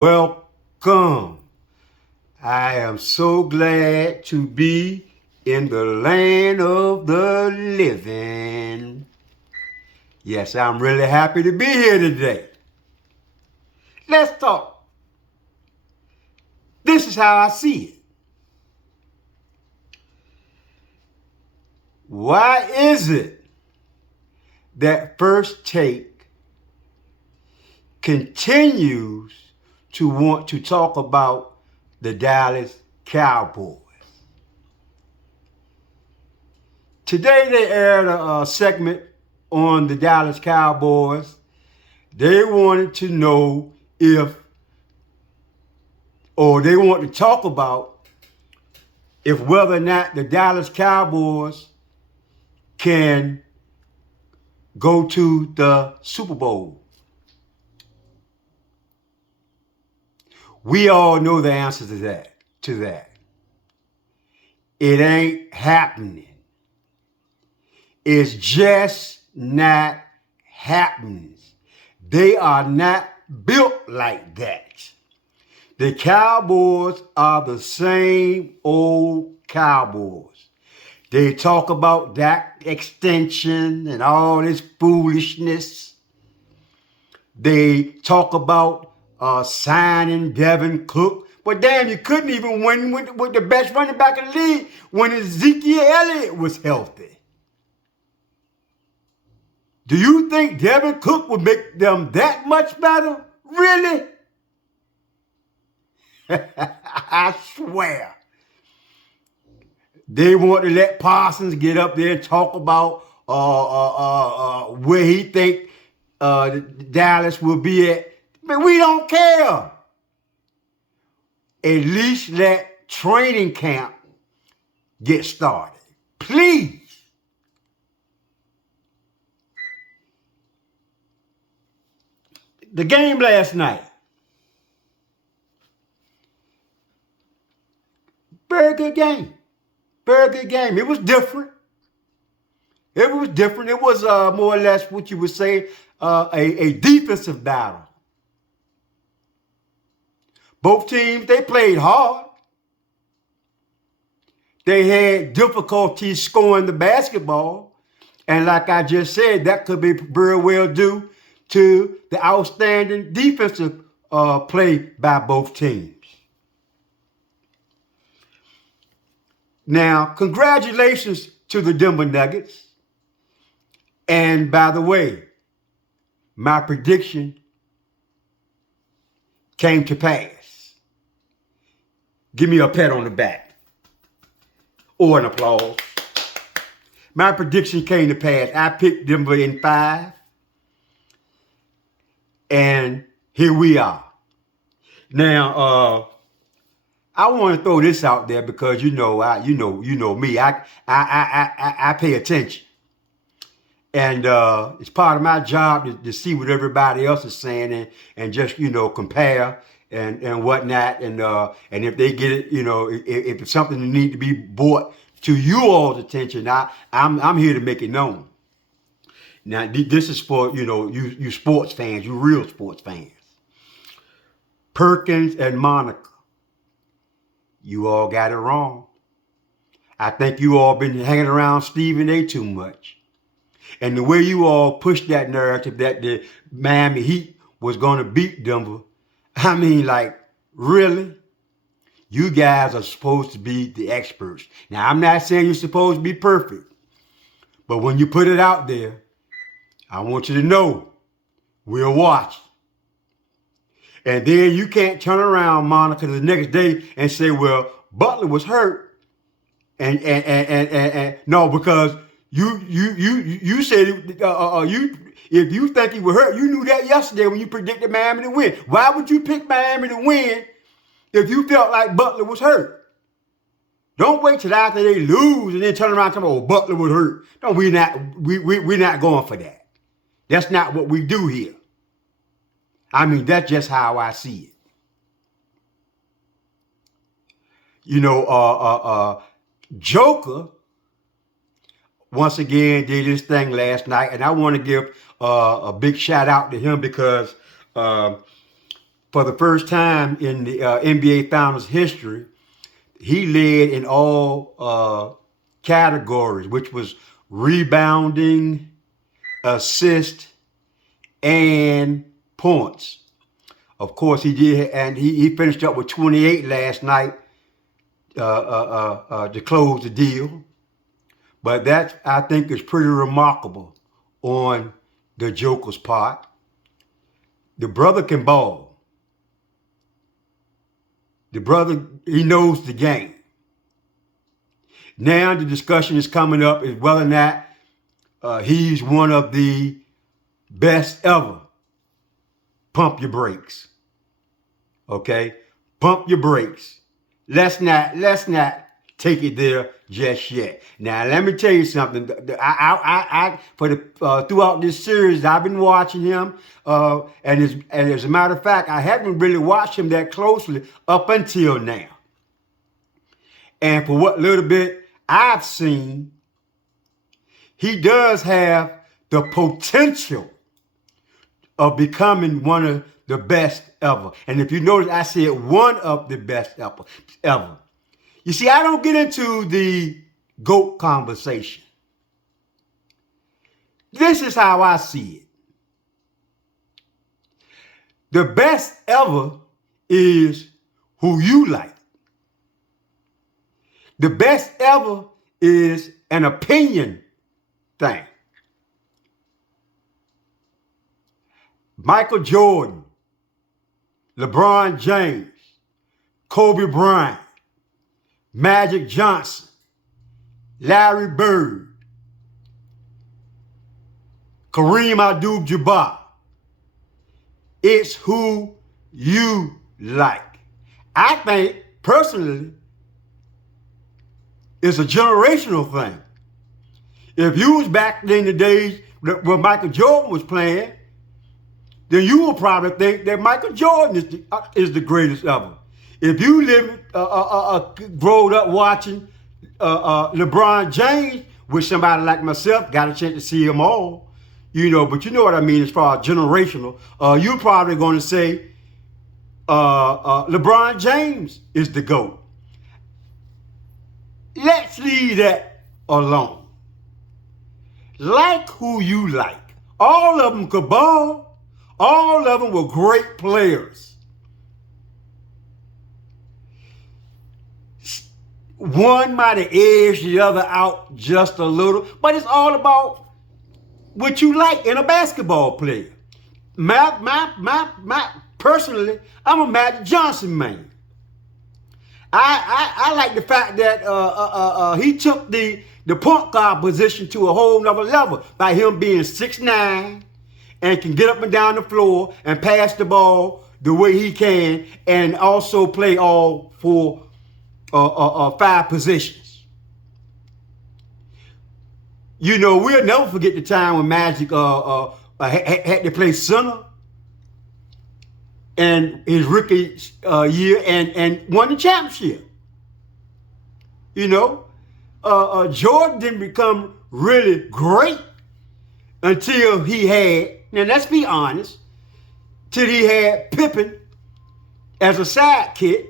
Welcome. I am so glad to be in the land of the living. Yes, I'm really happy to be here today. Let's talk. This is how I see it. Why is it that First Take continues to want to talk about the Dallas Cowboys? Today they aired a segment on the Dallas Cowboys. They wanted to know they want to talk about if whether or not the Dallas Cowboys can go to the Super Bowl. We all know the answer to that. It ain't happening. It's just not happening. They are not built like that. The Cowboys are the same old Cowboys. They talk about that extension and all this foolishness. They talk about signing Devin Cook. But damn, you couldn't even win with the best running back in the league when Ezekiel Elliott was healthy. Do you think Devin Cook would make them that much better? Really? I swear. They want to let Parsons get up there and talk about where he think Dallas will be at. But we don't care. At least let training camp get started. Please. The game last night. Very good game. Very good game. It was different. It was more or less what you would say a defensive battle. Both teams, they played hard. They had difficulty scoring the basketball. And like I just said, that could be very well due to the outstanding defensive play by both teams. Now, congratulations to the Denver Nuggets. And by the way, my prediction came to pass. Give me a pat on the back or an applause. My prediction came to pass. I picked Denver in 5. And here we are. Now, I want to throw this out there because you know me. I pay attention, and it's part of my job to see what everybody else is saying and just compare and whatnot. And if they get it, if it's something that needs to be brought to you all's attention, I'm here to make it known. Now, this is for, you sports fans, you real sports fans. Perkins and Monica, you all got it wrong. I think you all been hanging around Stephen A too much. And the way you all pushed that narrative that the Miami Heat was going to beat Denver, I mean, like, really? You guys are supposed to be the experts. Now, I'm not saying you're supposed to be perfect, but when you put it out there, I want you to know we'll watch. And then you can't turn around, Monica, the next day and say, well, Butler was hurt. And no, because you said if you think he was hurt, you knew that yesterday when you predicted Miami to win. Why would you pick Miami to win if you felt like Butler was hurt? Don't wait till after they lose and then turn around and tell me, oh, Butler was hurt. No, we're not going for that. That's not what we do here. I mean, that's just how I see it. Joker, once again, did his thing last night. And I want to give a big shout out to him because for the first time in the NBA Finals history, he led in all categories, which was rebounding, assist, and points. Of course, he did, and he finished up with 28 last night to close the deal. But that, I think, is pretty remarkable on the Joker's part. The brother can ball. The brother, he knows the game. Now the discussion is coming up is whether or not he's one of the best ever. Pump your brakes. Okay? Pump your brakes. Let's not take it there just yet. Now let me tell you something. Throughout this series, I've been watching him, and as a matter of fact, I haven't really watched him that closely up until now. And for what little bit I've seen, he does have the potential of becoming one of the best ever. And if you notice, I said one of the best ever. You see, I don't get into the GOAT conversation. This is how I see it. The best ever is who you like. The best ever is an opinion thing. Michael Jordan, LeBron James, Kobe Bryant, Magic Johnson, Larry Bird, Kareem Abdul-Jabbar. It's who you like. I think, personally, it's a generational thing. If you was back in the days when Michael Jordan was playing, then you will probably think that Michael Jordan is the greatest ever. If you growed up watching LeBron James with somebody like myself, got a chance to see them all, but you know what I mean as far as generational, you're probably going to say LeBron James is the GOAT. Let's leave that alone. Like who you like. All of them could ball. All of them were great players. One might have edged the other out just a little, but it's all about what you like in a basketball player. Personally, I'm a Magic Johnson man. I like the fact that he took the point guard position to a whole nother level by him being 6'9" and can get up and down the floor and pass the ball the way he can, and also play all 5 positions. We'll never forget the time when Magic had to play center and his rookie year and won the championship. Jordan didn't become really great until he had, now let's be honest, till he had Pippen as a sidekick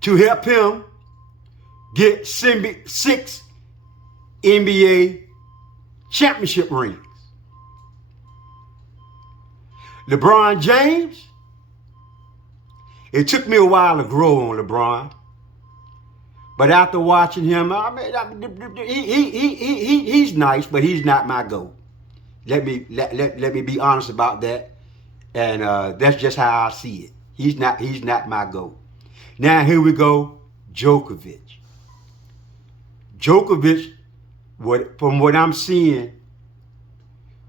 to help him get 6 NBA championship rings. LeBron James, it took me a while to grow on LeBron. But after watching him, he's nice, but he's not my GOAT. Let me be honest about that, and that's just how I see it. He's not my GOAT. Now here we go, Djokovic. Djokovic, from what I'm seeing,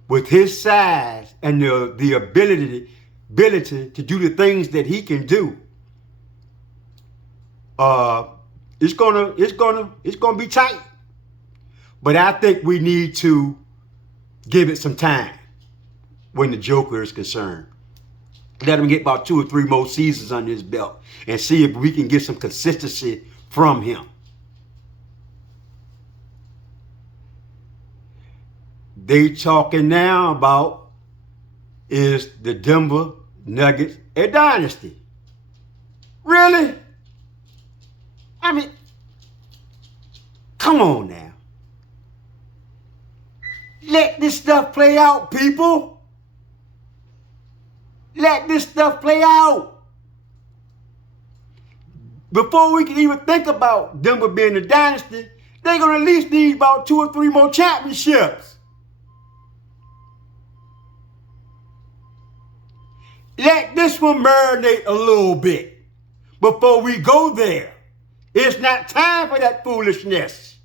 with his size and the ability to do the things that he can do, it's gonna be tight. But I think we need to give it some time when the Joker is concerned. Let him get about 2 or 3 more seasons under his belt and see if we can get some consistency from him. They talking now about is the Denver Nuggets a dynasty? Really? I mean, come on now. Let this stuff play out, people. Let this stuff play out. Before we can even think about Denver being a dynasty, they're going to at least need about 2 or 3 more championships. Let this one marinate a little bit before we go there. It's not time for that foolishness.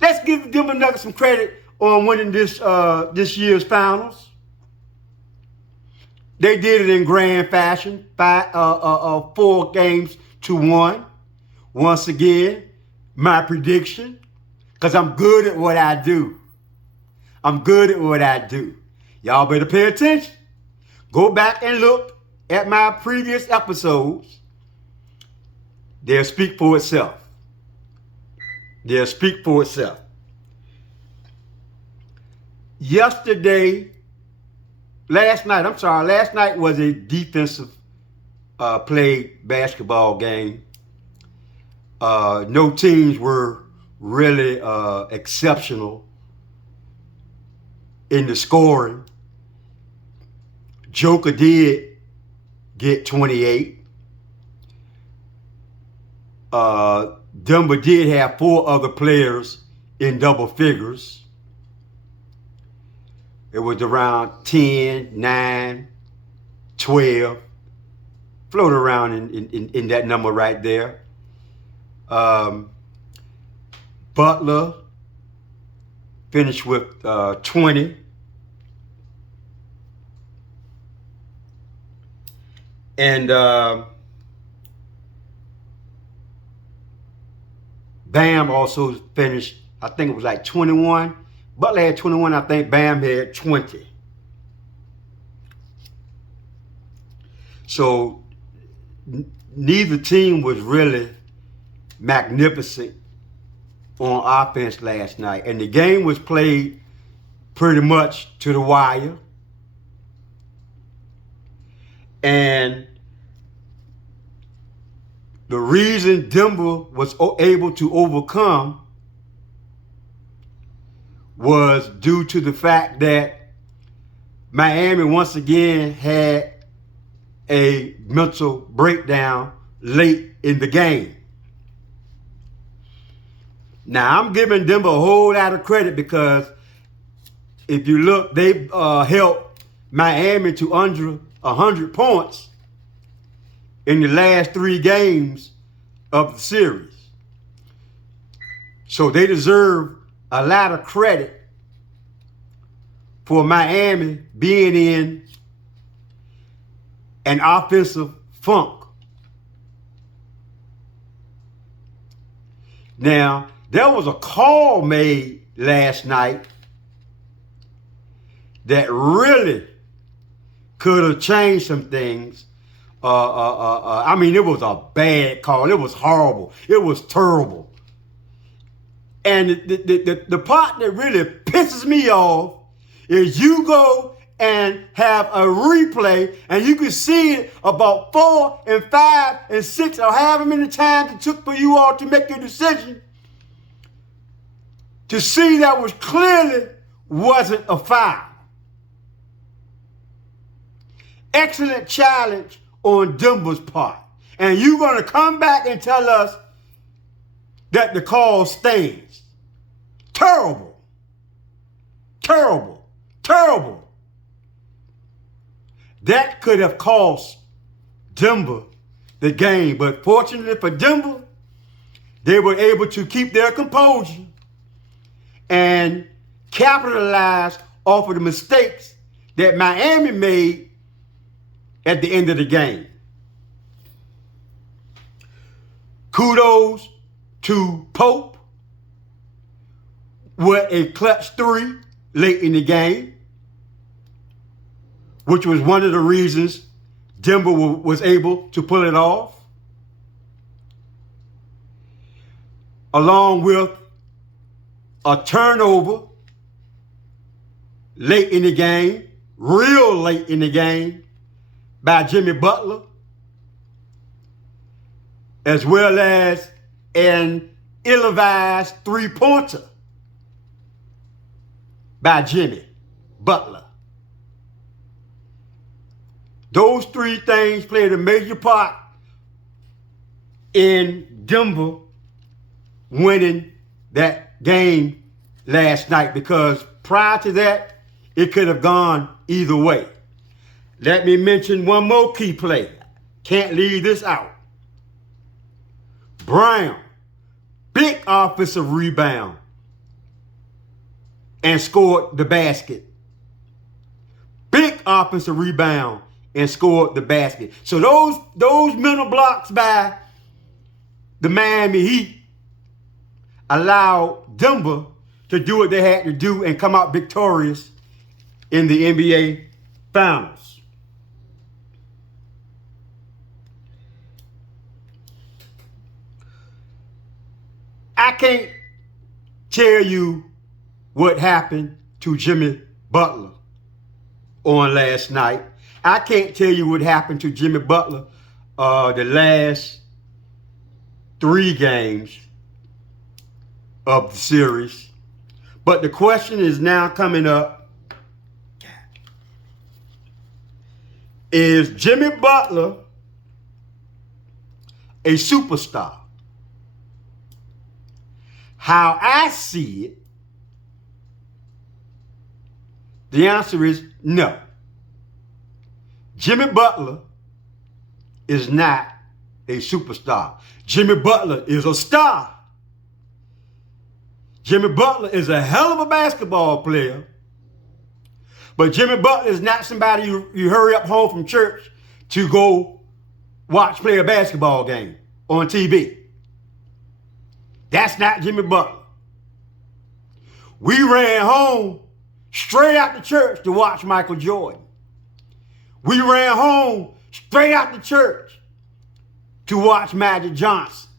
Let's give Denver Nuggets some credit on winning this year's finals. They did it in grand fashion, 4 games to 1. Once again, my prediction, because I'm good at what I do. I'm good at what I do. Y'all better pay attention. Go back and look at my previous episodes. They'll speak for itself. They'll speak for itself. Last night was a defensive played basketball game. No teams were really exceptional in the scoring. Joker did get 28. Denver did have 4 other players in double figures. It was around 10, 9, 12. Float around in that number right there. Butler finished with 20. And Bam also finished, I think it was like 21. Butler had 21, I think Bam had 20. So neither team was really magnificent on offense last night. And the game was played pretty much to the wire. And the reason Denver was able to overcome was due to the fact that Miami once again had a mental breakdown late in the game. Now, I'm giving Denver a whole lot of credit because if you look, they helped Miami to under 100 points in the last 3 games of the series. So they deserve a lot of credit for Miami being in an offensive funk. Now, there was a call made last night that really could have changed some things. I mean, it was a bad call. It was horrible. It was terrible. And the part that really pisses me off is you go and have a replay and you can see it about 4 and 5 and 6 or however many times it took for you all to make your decision to see that was clearly wasn't a foul. Excellent challenge on Denver's part. And you're going to come back and tell us that the call stands. Terrible. Terrible. Terrible. That could have cost Denver the game. But fortunately for Denver, they were able to keep their composure and capitalize off of the mistakes that Miami made at the end of the game. Kudos to Pope with a clutch 3 late in the game, which was one of the reasons Denver was able to pull it off, along with a turnover late in the game, real late in the game, by Jimmy Butler, as well as an ill-advised three-pointer by Jimmy Butler. Those three things played a major part in Denver winning that game last night, because prior to that, it could have gone either way. Let me mention one more key play. Can't leave this out. Brown, big offensive rebound, and scored the basket. Big offensive rebound and scored the basket. So those mental blocks by the Miami Heat allowed Denver to do what they had to do and come out victorious in the NBA Finals. I can't tell you what happened to Jimmy Butler on last night. I can't tell you what happened to Jimmy Butler the last 3 games of the series. But the question is now coming up, is Jimmy Butler a superstar? How I see it, the answer is no. Jimmy Butler is not a superstar. Jimmy Butler is a star. Jimmy Butler is a hell of a basketball player. But Jimmy Butler is not somebody you hurry up home from church to go play a basketball game on TV. That's not Jimmy Butler. We ran home straight out the church to watch Michael Jordan. We ran home straight out the church to watch Magic Johnson.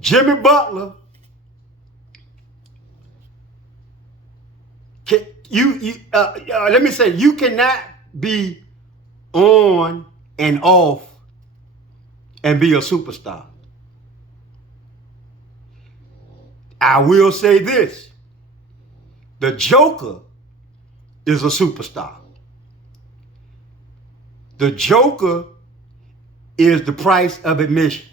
Jimmy Butler, let me say, you cannot be on and off and be a superstar. I will say this. The Joker is a superstar. The Joker is the price of admission.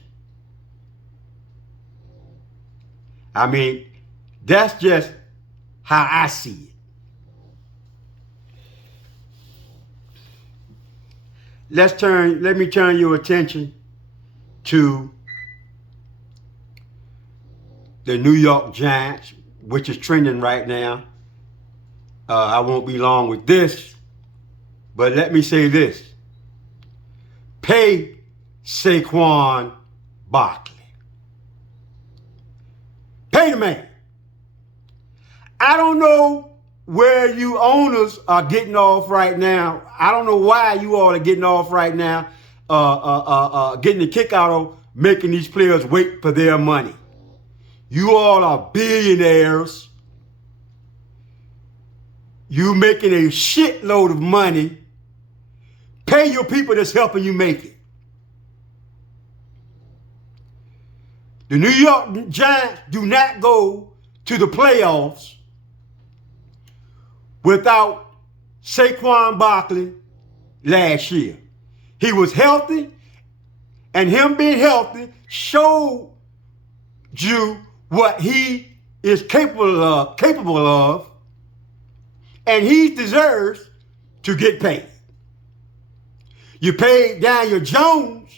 I mean, that's just how I see it. Let me turn your attention to the New York Giants, which is trending right now. I won't be long with this, but let me say this. Pay Saquon Barkley. Pay the man. I don't know where you owners are getting off right now. I don't know why you all are getting off right now, getting the kick out of making these players wait for their money. You all are billionaires. You making a shitload of money. Pay your people that's helping you make it. The New York Giants do not go to the playoffs without Saquon Barkley last year. He was healthy, and him being healthy showed you what he is capable of, and he deserves to get paid. You paid Daniel Jones.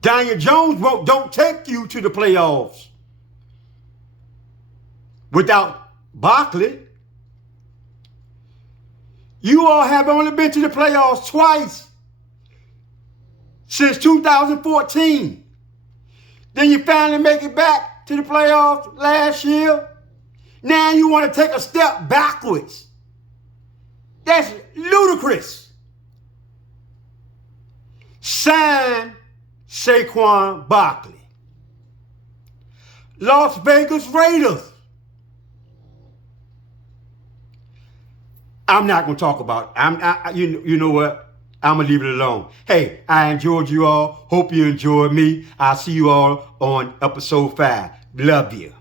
Daniel Jones don't take you to the playoffs without Barkley. You all have only been to the playoffs twice since 2014. Then you finally make it back to the playoffs last year. Now you want to take a step backwards. That's ludicrous. Sign Saquon Barkley. Las Vegas Raiders. I'm not going to talk about it. You know what? I'm going to leave it alone. Hey, I enjoyed you all. Hope you enjoyed me. I'll see you all on episode 5. Love you.